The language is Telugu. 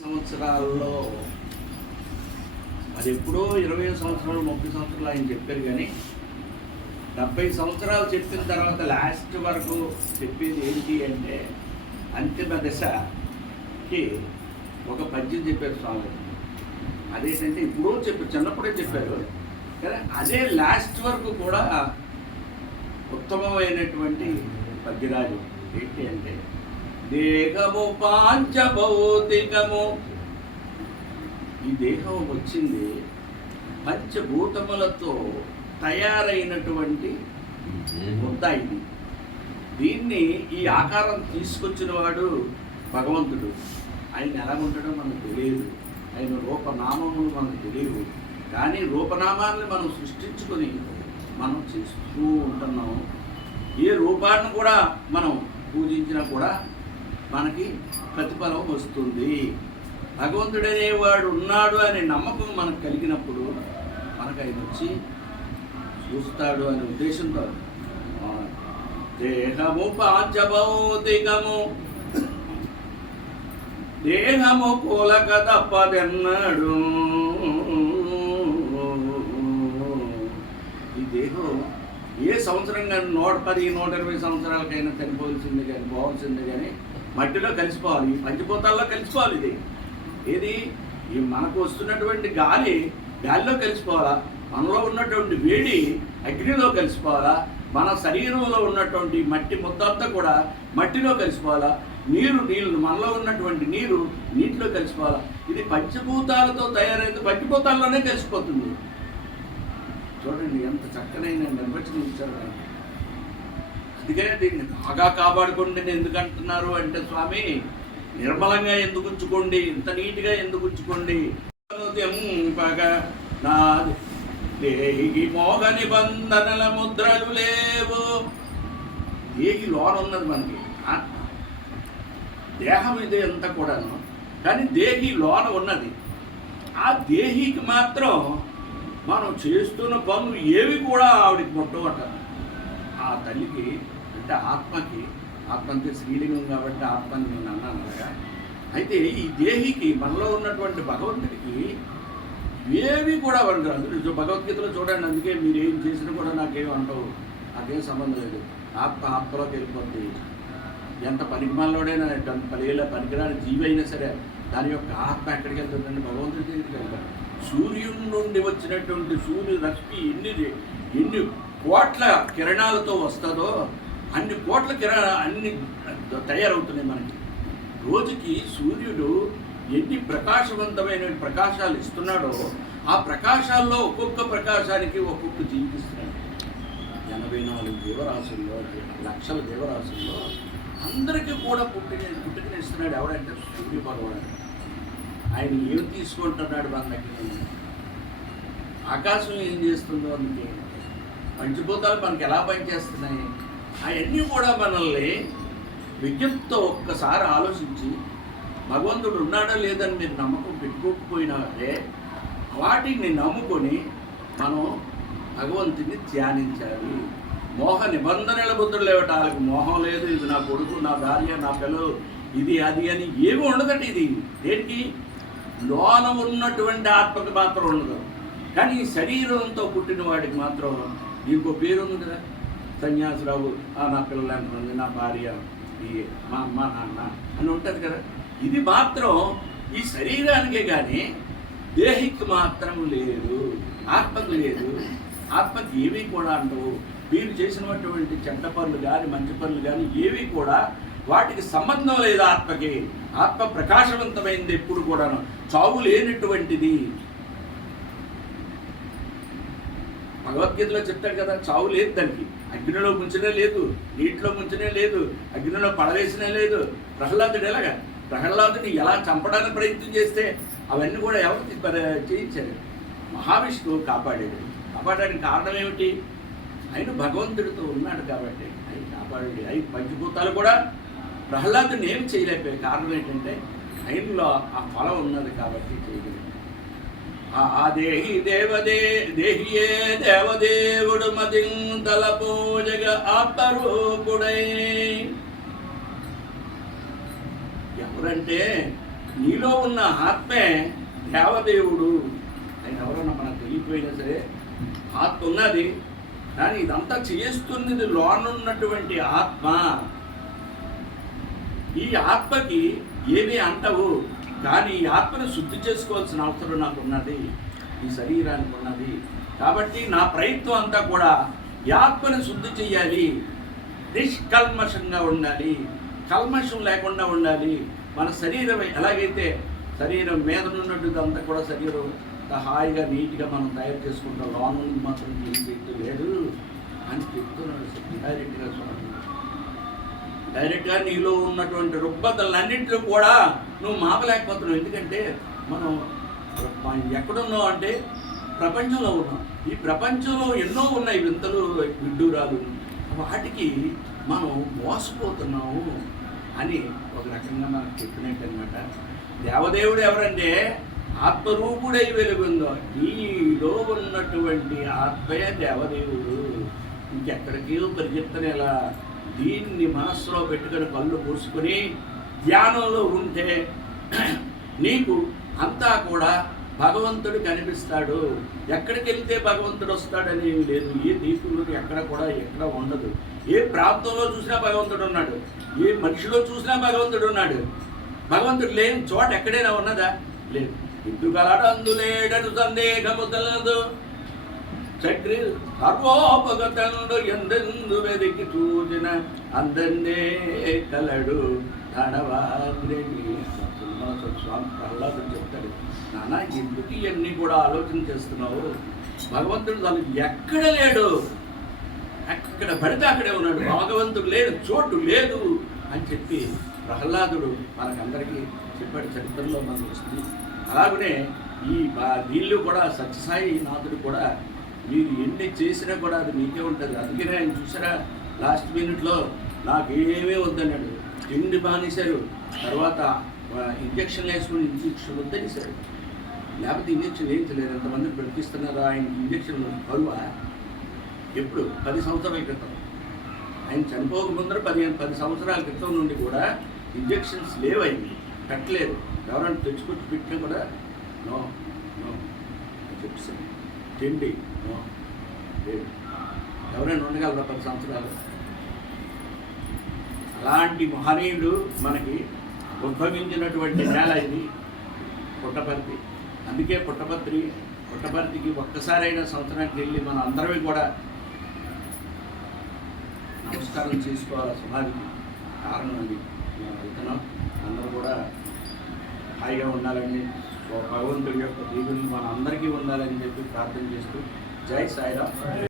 సంవత్సరాల్లో అది ఎప్పుడో ఇరవై సంవత్సరాలు ముప్పై సంవత్సరాలు ఆయన చెప్పారు కానీ డెబ్బై సంవత్సరాలు చెప్పిన తర్వాత లాస్ట్ వరకు చెప్పేది ఏంటి అంటే అంతిమ దశకి ఒక పద్యం చెప్పారు స్వామి. అదేంటంటే ఇప్పుడు చెప్పారు చిన్నప్పుడే చెప్పారు. కానీ అదే లాస్ట్ వరకు కూడా ఉత్తమమైనటువంటి పద్యరాజు ఏంటి అంటే దేహము పాంచభౌతికము. ఈ దేహం వచ్చింది పంచభూతములతో తయారైనటువంటి ముద్ద ఇది దీన్ని ఈ ఆకారం తీసుకొచ్చిన వాడు భగవంతుడు. ఆయన ఎలా ఉంటాడో మనకు తెలియదు. ఆయన రూపనామములు మనకు తెలియదు. కానీ రూపనామాన్ని మనం సృష్టించుకొని మనం చేస్తూ ఉంటున్నాం ఏ రూపాన్ని కూడా మనం పూజించినా కూడా మనకి ప్రతిఫలం వస్తుంది. భగవంతుడనేవాడు ఉన్నాడు అనే నమ్మకం మనకు కలిగినప్పుడు మనకు ఆయన వచ్చి చూస్తాడు అనే ఉద్దేశంతో దేహము పాంచభౌతికము. దేహము కూలక తప్పదన్నాడు ఈ దేహం ఏ సంవత్సరం కానీ నూట పది నూట ఇరవై సంవత్సరాలకైనా చనిపోవాల్సింది కానీ పోవాల్సింది కానీ మట్టిలో కలిసిపోవాలి. ఈ పంచభూతాల్లో కలిసిపోవాలి ఇది. ఏది? ఈ మనకు వస్తున్నటువంటి గాలి గాలిలో కలిసిపోవాలా? మనలో ఉన్నటువంటి వేడి అగ్నిలో కలిసిపోవాలా? మన శరీరంలో ఉన్నటువంటి మట్టి ముద్దంతా కూడా మట్టిలో కలిసిపోవాలా? నీరు నీళ్ళు మనలో ఉన్నటువంటి నీరు నీటిలో కలిసిపోవాలా? ఇది పంచభూతాలతో తయారైంది పంచభూతాల్లోనే కలిసిపోతుంది. చూడండి ఎంత చక్కనైన నిర్వచనం ఇచ్చారు అందుకే దీన్ని బాగా కాపాడుకోండి ఎందుకు అంటున్నారు అంటే స్వామి నిర్మలంగా ఎందుకు ఉంచుకోండి ఇంత నీట్గా ఎందుకు ఉంచుకోండి? పగ దేహి నిబంధనల ముద్రలు లేవు. దేహి లోన ఉన్నది మనకి ఆత్మ. దేహం ఇది అంతా కూడాను కానీ దేహి లోన ఉన్నది. ఆ దేహికి మాత్రం మనం చేస్తున్న పనులు ఏవి కూడా ఆవిడకి ముట్టవట ఆ తల్లికి అంటే ఆత్మకి ఆత్మ అంటే శ్రీలింగం కాబట్టి ఆత్మని నేను అన్నాను అనగా అయితే ఈ దేహికి మనలో ఉన్నటువంటి భగవంతుడికి ఏవి కూడా వండరు అందులో భగవద్గీతలో చూడండి అందుకే మీరు ఏం చేసినా కూడా నాకేం అంటావు. నాకేం సంబంధం లేదు. ఆత్మ ఆత్మలోకి వెళ్ళిపోద్ది. ఎంత పనికిమాలోడైనా ఎంత పనికిరాని జీవి అయినా సరే దాని యొక్క ఆత్మ ఎక్కడికి వెళ్తుందండి? భగవంతుడి దగ్గరికి వెళ్తాడు. సూర్యుడి నుండి వచ్చినటువంటి సూర్య రశ్మి ఎన్ని ఎన్ని కోట్ల కిరణాలతో వస్తుందో అన్ని కోట్ల కిరణ అన్ని తయారవుతున్నాయి మనకి. రోజుకి సూర్యుడు ఎన్ని ప్రకాశవంతమైన ప్రకాశాలు ఇస్తున్నాడో ఆ ప్రకాశాల్లో ఒక్కొక్క ప్రకాశానికి ఒక్కొక్క జీవిస్తున్నాడు. ఎనభై నాలుగు దేవరాశుల్లో లక్షల దేవరాశుల్లో అందరికీ కూడా పుట్టిన పుట్టుకనిస్తున్నాడు ఎవడంటే సూర్య భగవానుడు ఆయన ఏం తీసుకుంటున్నాడు మన దగ్గర ఆకాశం ఏం చేస్తుందో అందుకే. పంచభూతాలు మనకి ఎలా పనిచేస్తున్నాయి? అవన్నీ కూడా మనల్ని విద్యుత్తో ఒక్కసారి ఆలోచించి భగవంతుడు ఉన్నాడో లేదని మీరు నమ్మకం పెట్టుకోకపోయినా అదే వాటిని నమ్ముకొని మనం భగవంతుని ధ్యానించాలి. మోహ నిబంధనల బుద్ధులు లేవట వాళ్ళకి మోహం లేదు ఇది నా కొడుకు నా భార్య నా పిల్లలు ఇది అది అని ఏమి ఉండదట ఇది. దేనికి? లోన ఉన్నటువంటి ఆత్మకు మాత్రం ఉండదు. కానీ ఈ శరీరంతో పుట్టిన వాడికి మాత్రం ఇంకో పేరు ఉంది కదా? సన్యాసరావు ఆ నా పిల్లలు ఎంతమంది నా భార్య ఈ మా అమ్మ నాన్న అని ఉంటుంది కదా? ఇది మాత్రం ఈ శరీరానికే కానీ దేహికి మాత్రం లేదు ఆత్మకు లేదు. ఆత్మకి ఏమీ కూడా అంటవు. మీరు చేసినటువంటి చెడ్డ పనులు కానీ మంచి పనులు కానీ ఏవి కూడా వాటికి సంబంధం లేదు ఆత్మకి. ఆత్మ ప్రకాశవంతమైంది ఎప్పుడు కూడాను. చావు లేనటువంటిది. భగవద్గీతలో చెప్తాడు కదా చావు లేదు దానికి. అగ్నిలో ముంచనే లేదు నీటిలో ముంచనే లేదు అగ్నిలో పడవేసినే లేదు. ప్రహ్లాదుడు ఎలాగా? ప్రహ్లాదుని ఎలా చంపడానికి ప్రయత్నం చేస్తే అవన్నీ కూడా ఎవరు చేయించారు? మహావిష్ణువు కాపాడాడు. కాపాడడానికి కారణం ఏమిటి? ఆయన భగవంతుడితో ఉన్నాడు కాబట్టి ఆయన కాపాడాడు. ఆయన పంచభూతాలు కూడా ప్రహ్లాదుని ఏం చేయలేకపోయే కారణం ఏంటంటే ఆయనలో ఆ ఫలం ఉన్నది కాబట్టి చేయగలిగాడు ఆ ఆ దేహి దేవదే దేహియే దేవదేవుడు మదింతల పూజగ ఆత్మరూపుడై. ఎవరంటే నీలో ఉన్న ఆత్మే దేవదేవుడు. ఆయన ఎవరన్నా మనకు తెలియపోయినా సరే ఆత్మ ఉన్నది. కానీ ఇదంతా చేస్తున్నది లోనున్నటువంటి ఆత్మ. ఈ ఆత్మకి ఏమీ అంటవు కానీ ఈ ఆత్మను శుద్ధి చేసుకోవాల్సిన అవసరం నాకు ఉన్నది ఈ శరీరానికి ఉన్నది. కాబట్టి నా ప్రయత్నం అంతా కూడా ఈ ఆత్మను శుద్ధి చేయాలి నిష్కల్మషంగా ఉండాలి. కల్మషం లేకుండా ఉండాలి. మన శరీరం ఎలాగైతే శరీరం మీద ఉన్నట్టుగా అంతా కూడా శరీరం హాయిగా నీట్గా మనం తయారు చేసుకుంటాం. లోన్ మాత్రం ఏం లేదు. అని చెప్తున్నాడు డైరెక్ట్గా చూడండి డైరెక్ట్గా నీలో ఉన్నటువంటి రుగ్మతలన్నింటిలో కూడా నువ్వు మాపలేకపోతున్నావు. ఎందుకంటే మనం మనం ఎక్కడున్నావు అంటే ప్రపంచంలో ఉన్నాం. ఈ ప్రపంచంలో ఎన్నో ఉన్నాయి వింతలు విడ్డూరాలు. వాటికి మనం మోసపోతున్నాము అని ఒక రకంగా మనకు చెప్పినట్టు అనమాట దేవదేవుడు ఎవరంటే ఆత్మరూపుడై వెలుగుందో నీలో ఉన్నటువంటి ఆత్మయ దేవదేవుడు. ఇంకెక్కడికి పరిగెత్తనేలా దీన్ని మనస్సులో పెట్టుకొని కళ్ళు పూసుకుని ధ్యానంలో ఉంటే నీకు అంతా కూడా భగవంతుడు కనిపిస్తాడు. ఎక్కడికి వెళ్తే భగవంతుడు వస్తాడనేది లేదు. ఏ దీపులు ఎక్కడ కూడా ఎక్కడ ఉండదు. ఏ ప్రాంతంలో చూసినా భగవంతుడు ఉన్నాడు. ఏ మనిషిలో చూసినా భగవంతుడు ఉన్నాడు. భగవంతుడు లేని చోట ఎక్కడైనా ఉన్నదా? లేదు. ఎందుకలడందులేడను సందేహము తెలదు. చక్రి సర్వోపగతండు ఎందెందు వెదికి చూచిన అందందే కలడు ధనవాగ్రేని స్వామి ప్రహ్లాదుడు చెప్తాడు నాన్న ఎందుకు ఇవన్నీ కూడా ఆలోచన చేస్తున్నావు? భగవంతుడు తను ఎక్కడ లేడు? ఎక్కడ పడితే అక్కడే ఉన్నాడు. భగవంతుడు లేడు చోటు లేదు అని చెప్పి ప్రహ్లాదుడు మనకందరికీ చెప్పాడు చరిత్రలో మనకు వస్తుంది. అలాగనే ఈ వీళ్ళు కూడా సత్యసాయి నాథుడు కూడా మీరు ఎన్ని చేసినా కూడా అది మీకే ఉంటుంది. అందుకనే ఆయన చూసారా లాస్ట్ మినిట్లో నాకు ఏమీ వద్దన్నాడు. తిండి బానేశారు తర్వాత ఇంజక్షన్ వేసుకుని ఇంజక్షన్ వద్దనేశారు. లేకపోతే ఇంజక్షన్ వేయించలేదు ఎంతమంది బ్రతికిస్తున్నారు? ఆయన ఇంజక్షన్ బరువా? ఎప్పుడు? పది సంవత్సరాల క్రితం. ఆయన చనిపోక ముందర పదిహేను పది సంవత్సరాల క్రితం నుండి కూడా ఇంజెక్షన్స్ లేవైంది పెట్టలేదు. ఎవరైనా తెచ్చుకొచ్చి పెట్టినా కూడా నో నో చెప్పేసాను తిండి. ఎవరైనా ఉండగలరా పది సంవత్సరాలు? అలాంటి మహనీయుడు మనకి ఉద్భవించినటువంటి నేల ఇది పుట్టపర్తి. అందుకే పుట్టపర్తి పుట్టపర్తికి ఒక్కసారైనా సంవత్సరానికి వెళ్ళి మనం అందరమే కూడా నమస్కారం చేసుకోవాలి సమాధికి కారణం అది. మేము వెళ్తున్నాం. అందరూ కూడా హాయిగా ఉండాలండి. భగవంతుడి యొక్క దీవుని మన అందరికీ ఉండాలని చెప్పి ప్రార్థన చేస్తూ జై సాయిరామ్.